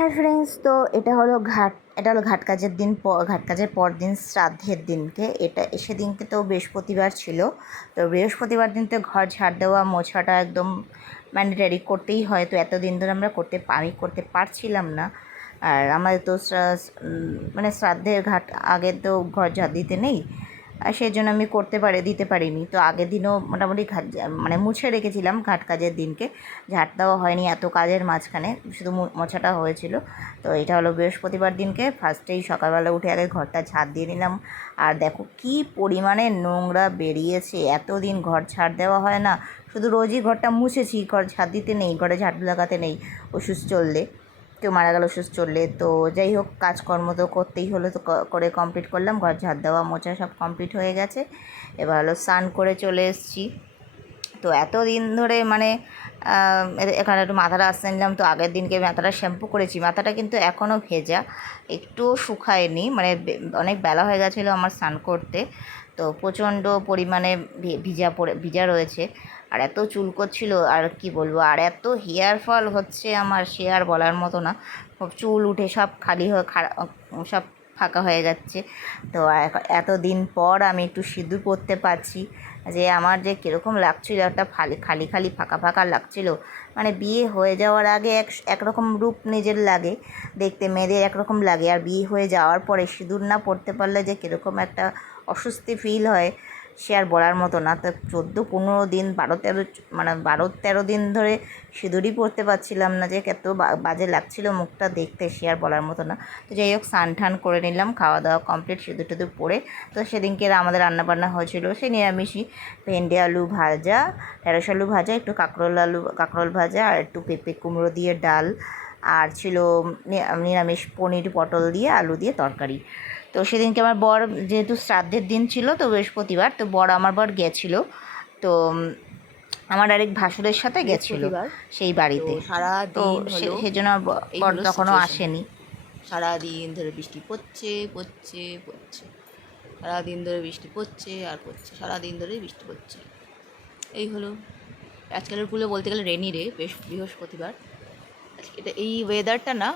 হ্যাঁ ফ্রেন্ডস, তো এটা হলো ঘাট কাজের দিন, ঘাট কাজের পর দিন শ্রাদ্ধের দিনকে। সেদিনকে তো বৃহস্পতিবার ছিল। তো বৃহস্পতিবার দিন তো ঘর ঝাড় দেওয়া মোছাটা একদম ম্যান্ডেটারি করতেই হয়। তো এতদিন ধরে আমি করতে পারছিলাম না। আর আমাদের তো মানে শ্রাদ্ধের আগে তো ঘর ঝাড় দিতে নেই, আর সেই জন্য আমি দিতে পারিনি। তো আগের দিনও মোটামুটি মানে মুছে রেখেছিলাম ঘাট কাজের দিনকে, ঝাড় দেওয়া হয়নি এত কাজের মাঝখানে, শুধু মোছাটা হয়েছিল। তো এটা হলো বৃহস্পতিবার দিনকে ফার্স্টেই সকালবেলা উঠে আগে ঘরটা ঝাড় দিয়ে নিলাম। আর দেখো কি পরিমাণে নোংরা বেরিয়েছে, এতদিন ঘর ঝাড় দেওয়া হয় না, শুধু রোজই ঘরটা মুছেছি, ঘর ঝাড় দিতে নেই, ঘরে ঝাড়ু লাগাতে নেই। ওষুধ চললে কেউ মারা গেল ওষুধ চললে, তো যাই হোক কাজকর্ম তো করতেই হলো, তো করে কমপ্লিট করলাম। ঘর ঝাড় দেওয়া মোছা সব কমপ্লিট হয়ে গেছে। এবার হলো স্নান করে চলে এসেছি। তো এতদিন ধরে মানে এখানে একটু মাথাটা আসতে নিলাম। তো আগের দিনকে মাথাটা শ্যাম্পু করেছি, মাথাটা কিন্তু এখনও ভেজা, একটুও শুকায়নি, মানে অনেক বেলা হয়ে গেছিলো আমার স্নান করতে। তো প্রচণ্ড পরিমাণে ভিজা রয়েছে, আর এত চুল করছিল, আর কি বলবো, আর এত হেয়ার ফল হচ্ছে আমার, সে আর বলার মতো না। চুল উঠে সব খালি হয়ে সব ফাঁকা হয়ে যাচ্ছে। তো এতদিন পর আমি একটু সিঁদুর পরতে পারছি, যে আমার যে কীরকম লাগছিল, একটা খালি খালি ফাঁকা ফাঁকা লাগছিল। মানে বিয়ে হয়ে যাওয়ার আগে একরকম রূপ নিজের লাগে দেখতে, মেয়েদের একরকম লাগে, আর বিয়ে হয়ে যাওয়ার পরে সিঁদুর না পরতে পারলে যে কীরকম একটা অস্বস্তি ফিল হয়, সে আর বলার মতো না। তো 14-15 দিন 12-13 দিন ধরে সিঁদুরই পরতে পারছিলাম না, যে এত বাজে লাগছিল মুখটা দেখতে, সে আর বলার মতো না। তো যাই হোক স্নান টান করে নিলাম, খাওয়া দাওয়া কমপ্লিট, সিঁদুর টিঁদুর পরে। তো সেদিনকে আমাদের রান্নাবান্না হয়েছিল সেই নিরামিষই, ভেন্ডি আলু ভাজা, ঢেঁড়স আলু ভাজা, একটু কাঁকরোল ভাজা, আর একটু পেঁপে কুমড়ো দিয়ে ডাল, আর ছিল নিরামিষ পনির পটল দিয়ে আলু দিয়ে তরকারি। তো সেদিনকে আমার বর, যেহেতু শ্রাদ্ধের দিন ছিল তো বৃহস্পতিবার, তো আমার বর গেছিলো, তো আমার আরেক ভাসুরের সাথে গেছিলো সেই বাড়িতে। তো সেজন্য বর তখনও আসেনি। সারাদিন ধরে বৃষ্টি পড়ছে পড়ছে পড়ছে, সারাদিন ধরে বৃষ্টি পড়ছে আর পড়ছে, সারাদিন ধরে বৃষ্টি পড়ছে। এই হলো আজকালের পুলে বলতে গেলে রেনি রে, বৃহস্পতিবার। এটা এই ওয়েদারটা না,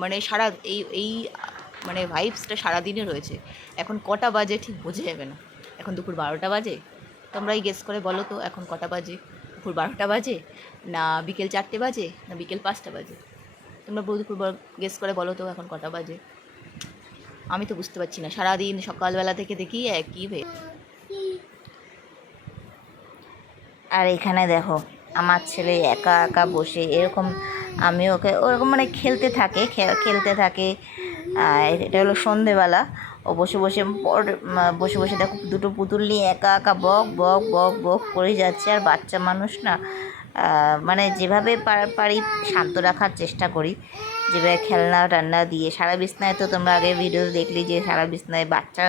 মানে এই মানে ভাইবসটা সারাদিনে রয়েছে। এখন কটা বাজে ঠিক বোঝা যাবে না, এখন দুপুর 12টা বাজে। তোমরাই গেস করে বলো তো এখন কটা বাজে, দুপুর 12টা বাজে না বিকেল 4টে বাজে না বিকেল 5টা বাজে? তোমরা দুপুর গেস করে বলো তো এখন কটা বাজে। আমি তো বুঝতে পারছি না, সারাদিন সকালবেলা থেকে দেখি একই আর এখানে দেখো আমার ছেলে একা একা বসে এরকম, আমি ওকে ওরকম মানে খেলতে থাকে। এটা হলো সন্ধেবেলা, ও বসে বসে দেখো দুটো পুতুল নিয়ে একা একা বক বক বক বক করে যাচ্ছে। আর বাচ্চা মানুষ না, মানে যেভাবে পারি শান্ত রাখার চেষ্টা করি, যেভাবে খেলনা টান্না দিয়ে। সারা বিছনায় তো তোমরা আগে ভিডিও দেখলি যে সারা বিছনায় বাচ্চা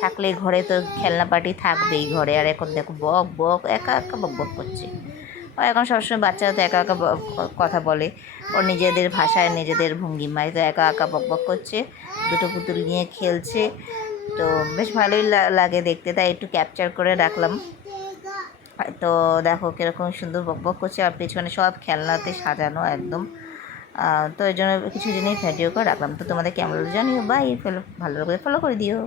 থাকলে ঘরে তো খেলনা পার্টি থাকবেই ঘরে। আর এখন দেখো বক বক একা একা বক বক করছে। ও এখন সবসময় বাচ্চারা তো একা একা কথা বলে, ওর নিজেদের ভাষায় নিজেদের ভঙ্গিমায়, তো একা একা বক বক করছে, দুটো পুতুল নিয়ে খেলছে। তো বেশ ভালোই লাগে দেখতে, তাই একটু ক্যাপচার করে রাখলাম। তো দেখো কীরকম সুন্দর বক বক করছে, আর পেছনে সব খেলনাতে সাজানো একদম। তো এই জন্য কিছু জিনিস ভিডিও করে রাখলাম। তো তোমাদের কেমন জানিও, বাই, ভালো লাগলে ফলো করে দিও।